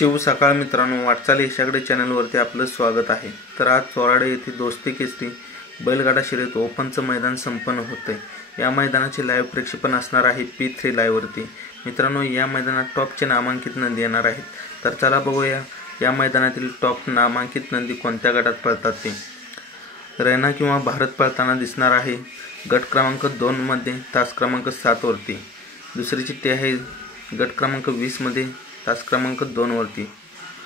शिव सकाळ मित्रांनो, वाटचाल यशाकडे चॅनलवरती आपलं स्वागत आहे। तर आज चोराडे येथे दोस्ती केसरी बैलगाडा शर्यत ओपनचं मैदान संपन्न होतंय। या मैदानाचे लाईव्ह प्रक्षेपण असणार आहे P3 लाईव्ह वरती। मित्रांनो, या मैदानात टॉपचे नामांकित नंदी येणार आहेत। तर चला बघूया या मैदानातील टॉप नामांकित नंदी कोणत्या गटात पळतात ते। रैना किंवा भारत पळताना दिसणार आहे गट क्रमांक 2 मध्ये तास क्रमांक 7 वरती। दुसरी चिठ्ठी आहे गट क्रमांक 20 मध्ये तास क्रमांक 2 वरती।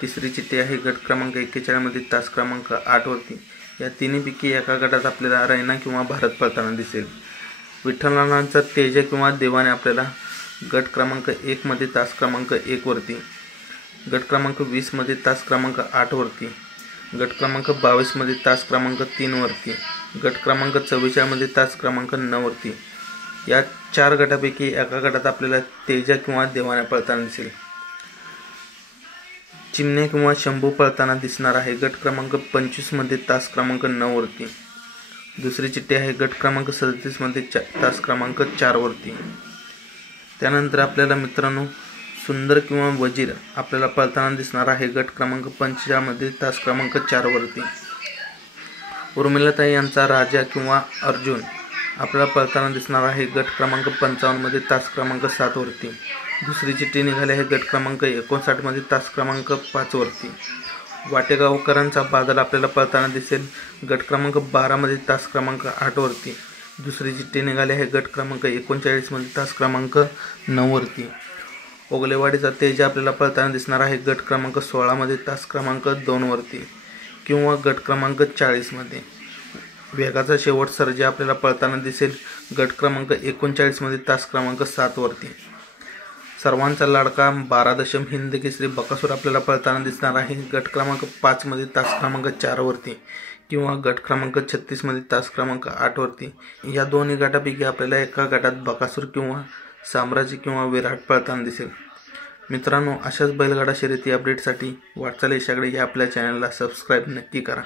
तिसरी चिठ्ठी आहे गट क्रमांक 41 मध्ये तास क्रमांक 8 वरती। या तिन्हीपैकी एका गटात आपल्याला रैना किंवा भारत पळताना दिसेल। विठ्ठलनाथांचा तेज किंवा देवाने आपल्याला गट क्रमांक 1 मध्ये तास क्रमांक 1 वरती, गट क्रमांक 20 मध्ये तास क्रमांक 8 वरती, गट क्रमांक 22 मध्ये तास क्रमांक 3 वरती, गट क्रमांक 44 मध्ये तास क्रमांक 9 वरती। या 4 गटापैकी एका गटात आपल्याला तेजा किंवा देवाने पळताना दिसेल। चिमणे किंवा शंभू पळताना दिसणार आहे गट क्रमांक 25 मध्ये तास क्रमांक 9 वरती। दुसरी चिठ्ठी आहे गट क्रमांक 37 मध्ये तास क्रमांक 4 वरती। त्यानंतर आपल्याला मित्रांनो सुंदर किंवा वजीर आपल्याला पळताना दिसणार आहे गट क्रमांक 45 मध्ये तास क्रमांक 4 वरती। उर्मिलाताई यांचा राजा किंवा अर्जुन आपल्याला पळताना दिसणार आहे गट क्रमांक 55 मध्ये तास क्रमांक 7 वरती। दुसरी चिठ्ठी निघाली आहे गट क्रमांक 59 मध्ये तास क्रमांक 5 वरती। वाटेगावकरांचा बादल आपल्याला पळताना दिसेल गट क्रमांक 12 मध्ये तास क्रमांक 8 वरती। दुसरी चिठ्ठी निघाली आहे गट क्रमांक 39 मध्ये तास क्रमांक 9 वरती। ओगलेवाडीचा तेज आपल्याला पळताना दिसणार आहे गट क्रमांक 16 मध्ये तास क्रमांक 2 वरती किंवा गट क्रमांक 40 मध्ये। वेगाचा शेवट सर्जा आपल्याला पळताना दिसेल गट क्रमांक 39 मध्ये तास क्रमांक 7 वरती। सर्वांचा लाडका 12 दशम हिंद केसरी बकासूर आपल्याला पळताना दिसणार आहे गट क्रमांक 5 मध्ये तास क्रमांक 4 वरती किंवा गट क्रमांक 36 मध्ये तास क्रमांक 8 वरती। या दोन्ही गटापैकी आपल्याला एका गटात बकासूर किंवा साम्राज्य किंवा विराट पळताना दिसेल। मित्रांनो, अशाच बैलगाडा शर्यती अपडेटसाठी वाटचाल यशाकडे या आपल्या चॅनलला सबस्क्राईब नक्की करा।